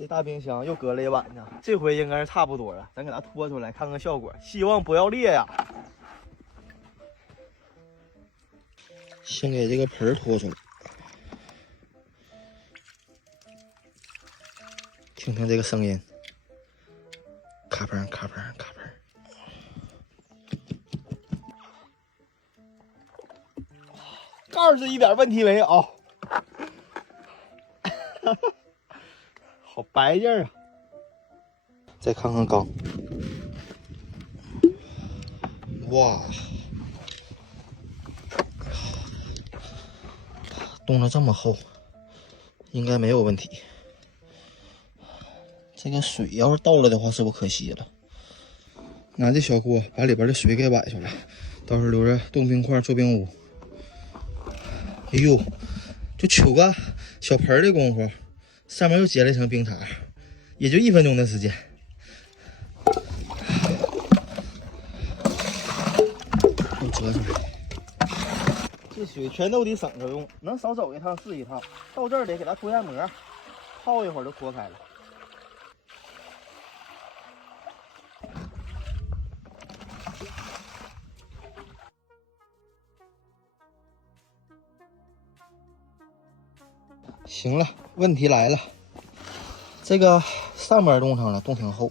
这大冰箱又搁了一晚上，这回应该是差不多了，咱给它拖出来看看效果，希望不要裂呀。先给这个盆拖出来，听听这个声音，咔嘣咔嘣咔嘣。盖是一点问题没有，好白劲儿啊！再看看缸，哇，冻得这么厚，应该没有问题。这个水要是倒了的话，是不可惜了。拿这小锅把里边的水给崴出来，到时候留着冻冰块做冰屋。哎呦，就取个小盆的功夫，上面又结了一层冰碴，也就1分钟的时间。又折出来，这水全都得省着用，能少走一趟是一趟。到这儿得给它脱下膜，泡一会儿就脱开了。行了，问题来了，这个上面冻上了，冻挺厚，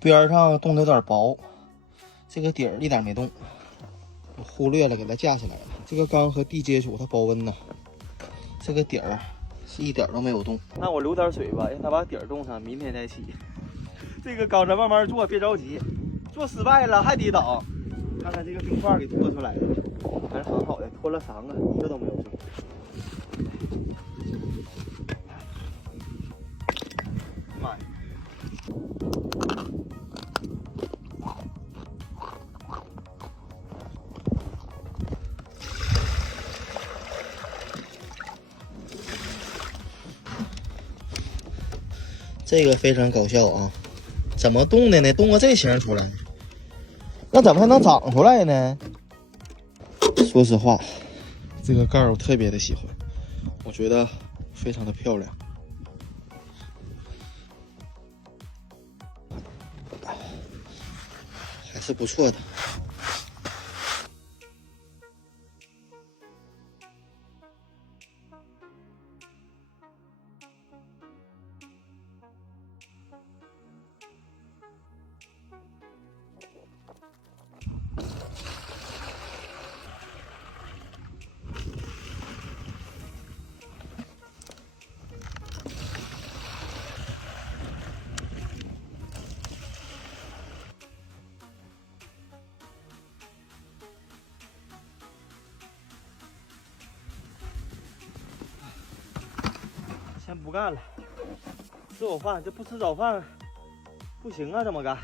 边上冻得有点薄，这个底儿一点没动，我忽略了给它架起来了。这个缸和地接触它保温呢，这个底儿是一点都没有动。那我留点水吧，让它把底儿冻上，明天再起。这个缸咱慢慢做，别着急，做失败了还得等。看看这个冰块给拖出来了，还是很好的，拖了3个，一个都没有动。妈呀！这个非常搞笑啊！怎么冻的呢？冻个这形出来，那怎么还能长出来呢？说实话，这个盖儿我特别的喜欢，我觉得非常的漂亮，还是不错的。先不干了，吃口饭，这不吃早饭不行啊，这么干。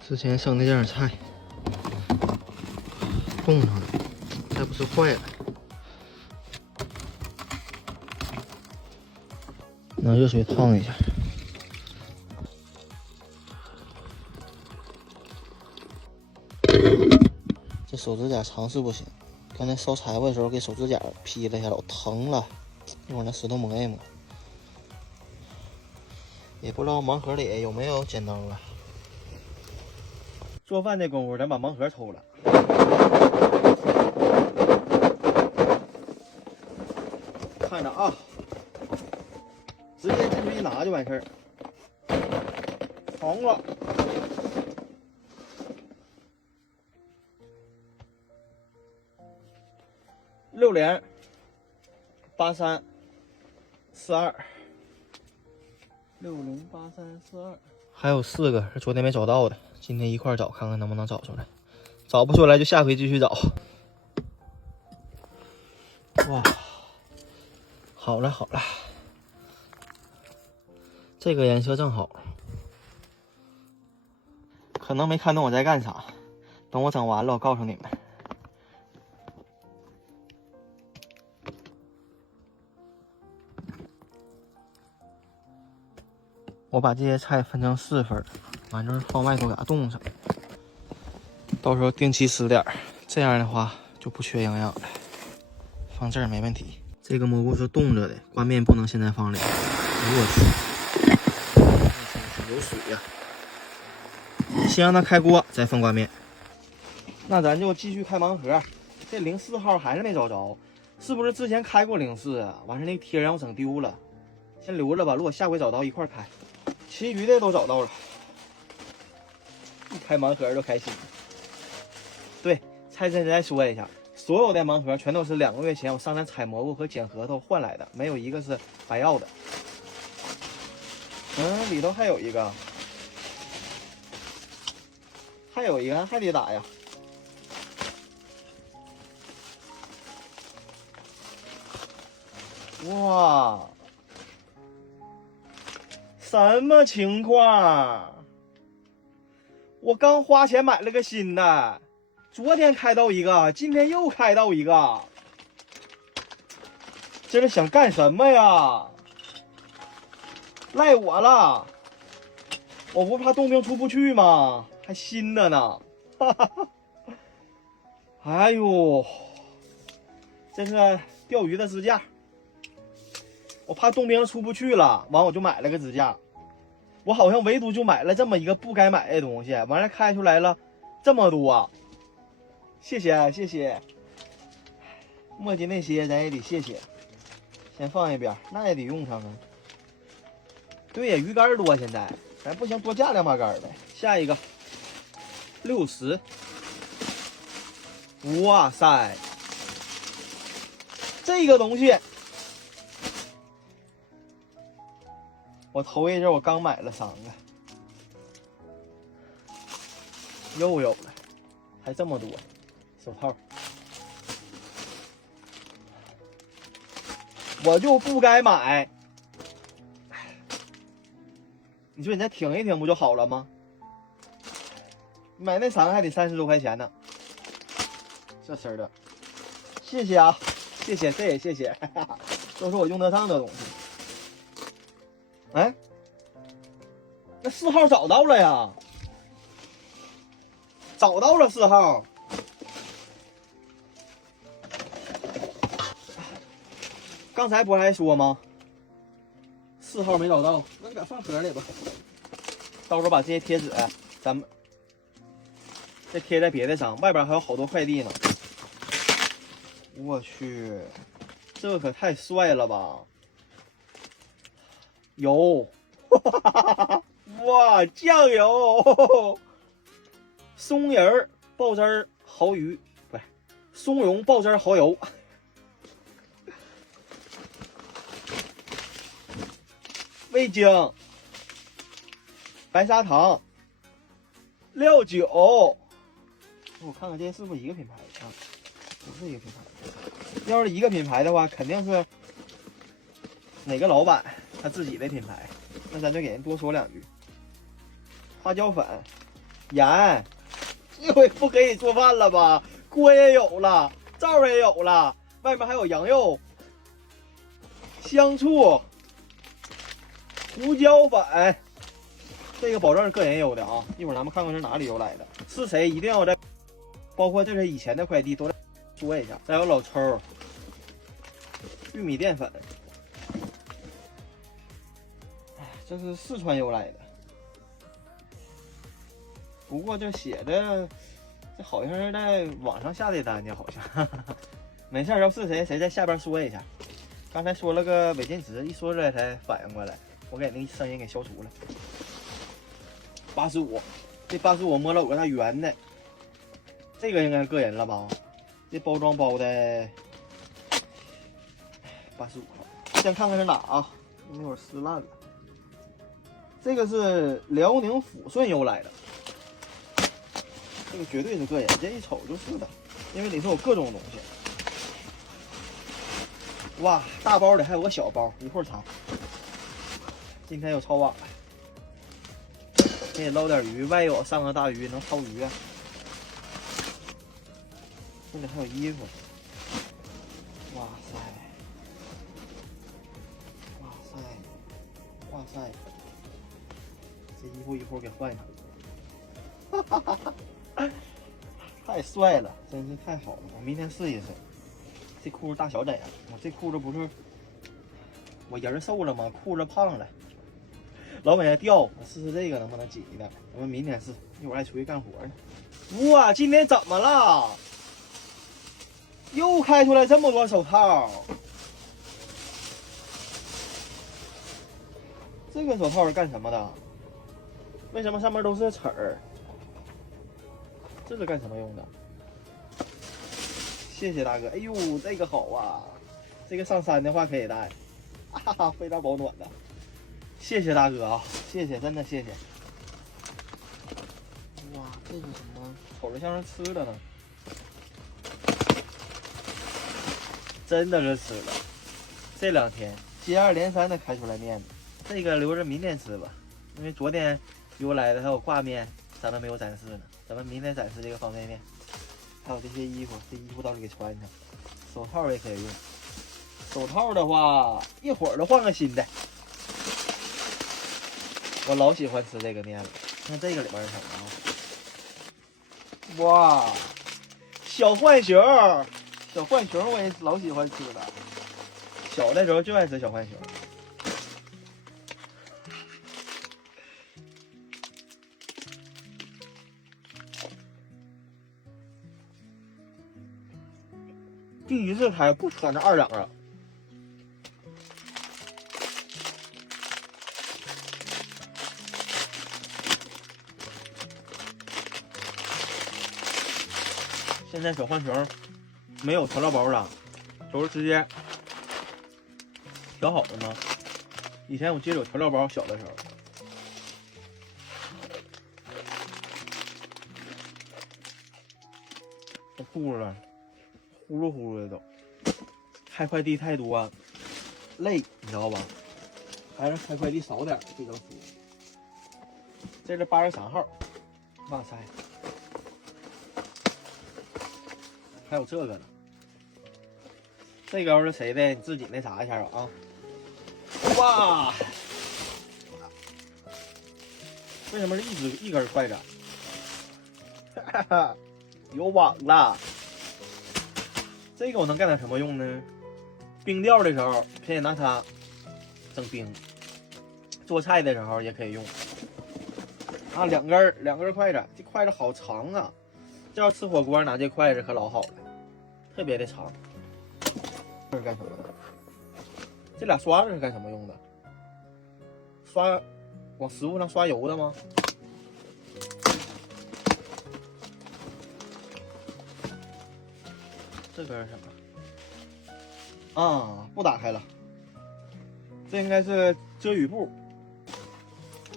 之前剩的这点菜冻上了，还不是坏了。拿热水烫一下。这手指甲长是不行，刚才烧柴火的时候给手指甲劈了一下，老疼了。一会儿拿石头磨一磨。也不知道盲盒里有没有剪刀啊。做饭的功夫，咱把盲盒抽了。看着啊，直接进去一拿就完事儿。成了。6连8342，608342，还有4个是昨天没找到的，今天一块找，看看能不能找出来。找不出来就下回继续找。哇，好了好了，这个颜色正好。可能没看懂我在干啥，等我整完了我告诉你们。我把这些菜分成4份，完之后放外头给它冻上，到时候定期吃点，这样的话就不缺营养了。放这儿没问题。这个蘑菇是冻着的，关面不能现在放凉。我去，有水呀！先让它开锅，再放挂面。那咱就继续开盲盒。这04号还是没找着，是不是之前开过04啊？完事那贴让我整丢了，先留着吧。如果下回找到一块开，其余的都找到了。一开盲盒就开心。对，蔡真再说一下，所有的盲盒全都是2个月前我上山采蘑菇和捡核桃换来的，没有一个是白要的。里头还有一个，还得打呀。哇，什么情况？我刚花钱买了个新的，昨天开到一个，今天又开到一个，这是想干什么呀？赖我了，我不怕冻病出不去吗？还新的呢，哈哈哈！哎呦，这是钓鱼的支架，我怕冻病出不去了，完我就买了个支架。我好像唯独就买了这么一个不该买的东西，完了开出来了这么多，谢谢谢谢。墨迹那些咱也得谢谢，先放一边，那也得用上啊。对呀，鱼竿多现在，咱不行多加2把竿呗。下一个60，哇塞，这个东西我头一阵我刚买了3个，又有了，还这么多手套，我就不该买。你说你再挺一挺不就好了吗？买那3个还得30多块钱呢。这身的，谢谢啊，谢谢，这也谢谢，哈哈，都是我用得上的东西。哎，那4号找到了呀，找到了4号。刚才不还说吗？4号没找到，那搁放盒里吧。到时候把这些贴纸，咱们再贴在别的上，外边还有好多快递呢。我去，这可太帅了吧！油，哇，酱油，松仁爆汁蚝鱼，不是松茸爆汁蚝油。味精、白砂糖、料酒，我看看这是不是一个品牌啊？不是一个品牌。要是一个品牌的话，肯定是哪个老板他自己的品牌。那咱就给人多说2句。花椒粉、盐，这回不可以做饭了吧？锅也有了，灶也有了，外面还有羊肉、香醋。胡椒粉，这个保证是个人邮的啊！一会儿咱们看看是哪里邮来的，是谁一定要在，包括这是以前的快递都在说一下。再有老抽、玉米淀粉，这是四川邮来的，不过这写的这好像是在网上下的单呢，好像。没事，要是谁在下边说一下。刚才说了个违禁词，一说出来才反应过来。我给那声音给消除了。85，这85摸了5个它圆的，这个应该是个人了吧？这包装包的85号，先看看是哪啊？那会儿撕烂了。这个是辽宁抚顺邮来的，这个绝对是个人，这一瞅就是的，因为里头有各种东西。哇，大包里还有个小包，一会儿查。今天有抄网了，给你捞点鱼，万一有3个大鱼能抄鱼啊！这里还有衣服，哇塞，哇塞，哇塞，这衣服一会儿给换上。哈哈哈！太帅了，真是太好了！我明天试一试。这裤子大小怎样？我这裤子不是我人瘦了吗？裤子胖了，老往下掉。我试试这个能不能紧一点。我们明天试，一会儿还出去干活呢。哇，今天怎么了？又开出来这么多手套。这个手套是干什么的？为什么上面都是齿儿？这是干什么用的？谢谢大哥。哎呦，这个好啊，这个上山的话可以带，哈哈，非常保暖的。谢谢大哥啊，谢谢，真的谢谢。哇，这是什么？瞅着像是吃的呢。真的是吃的。这2天接二连三的开出来面子，这个留着明天吃吧，因为昨天邮来的还有挂面，咱们没有展示呢，咱们明天展示这个方便面。还有这些衣服，这衣服倒是给穿上，手套也可以用。手套的话，一会儿就换个新的。我老喜欢吃这个面了。看这个里边是什么？哇，小浣熊，小浣熊我也老喜欢吃的。小的时候就爱吃小浣熊。第一次开不穿着2两啊！现在小浣熊没有调料包了，都是直接调好的吗？以前我记得有调料包，小的时候。都吐了。呼噜呼噜的都，开快递太多，累，你知道吧？还是开快递少点比较舒服。这是83号，哇塞，还有这个呢。这个是谁的？你自己那啥一下啊！哇，为什么是一根快斩？哈哈，有网了。这个我能干点什么用呢？冰钓的时候可以拿它整冰，做菜的时候也可以用。啊，两根筷子，这筷子好长啊！这要吃火锅拿这筷子可老好了，特别的长。这是干什么的？这俩刷子是干什么用的？刷往食物上刷油的吗？这个是什么？啊，不打开了。这应该是遮雨布。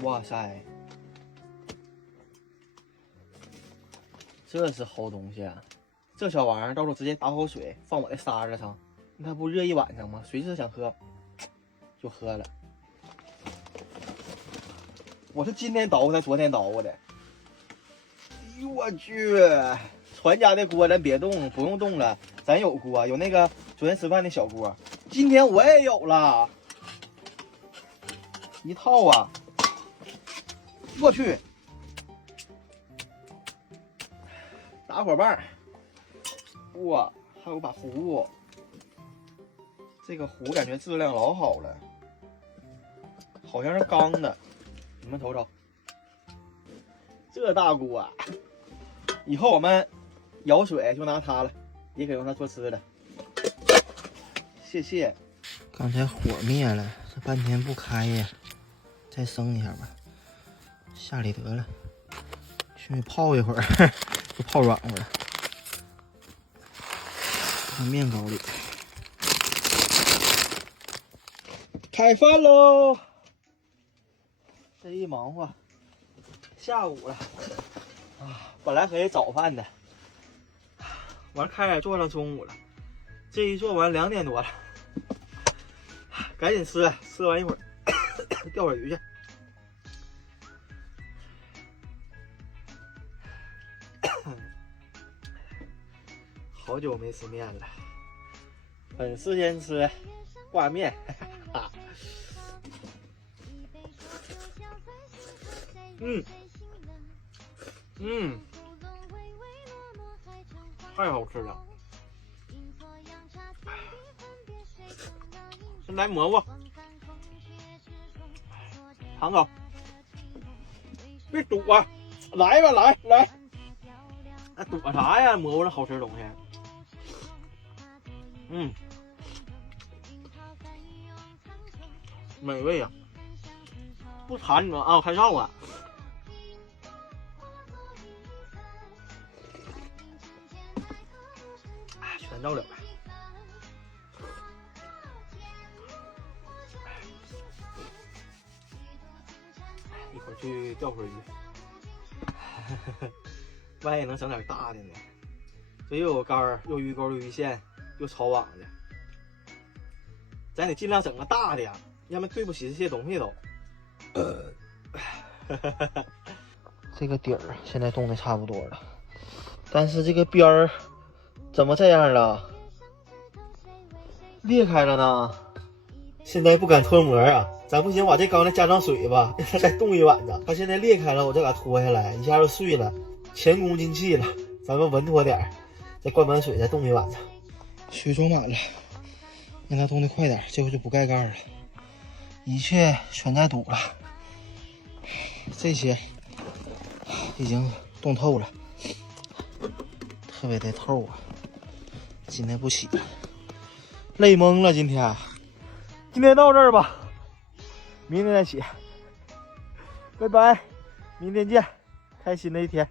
哇塞，这是好东西啊！这小玩意儿到时候直接打好水，放我的沙子上，它不热一晚上吗？随时想喝就喝了。我是今天捣鼓才昨天捣鼓的。哎呦我去！传家的锅咱别动，不用动了，咱有锅，有那个昨天吃饭的小锅，今天我也有了一套啊！我去，打火棒，哇，还有把壶，这个壶感觉质量老好了，好像是钢的，你们瞅瞅，这大锅啊，以后我们舀水就拿它了，也可以用它做吃的。谢谢。刚才火灭了，这半天不开呀，再生一下吧。下里得了，去泡一会儿，就泡软乎了。放面糕里，开饭喽！这一忙活，下午了啊，本来可以早饭的。完开始做上中午了，这一做完2点多了，赶紧吃，吃完一会儿钓会儿鱼去。好久没吃面了，很时间吃挂面。太好吃了。先来蘑菇，尝尝。别堵啊！来吧，来。那躲啥呀？蘑菇这好吃的东西。美味呀！不馋你们啊，我开哨啊！全到了。一会儿去钓会鱼，万一能整点大的呢？这又有竿，又鱼钩，又鱼线，又抄网的，咱得尽量整个大的呀，要不然对不起这些东西都。这个底儿现在冻的差不多了，但是这个边儿怎么这样了？裂开了呢。现在不敢脱模啊，咱不行，把这缸再加上水吧，让它再冻一晚上。它现在裂开了，我再给它脱下来，一下就碎了，前功尽弃了。咱们稳妥点，再灌满水，再冻一晚上。水装满了，让它冻得快点，这回就不盖盖了，一切全在堵了。这些已经冻透了，特别的透啊！今天不洗了，累懵了。今天到这儿吧，明天再起。拜拜，明天见，开心的一天。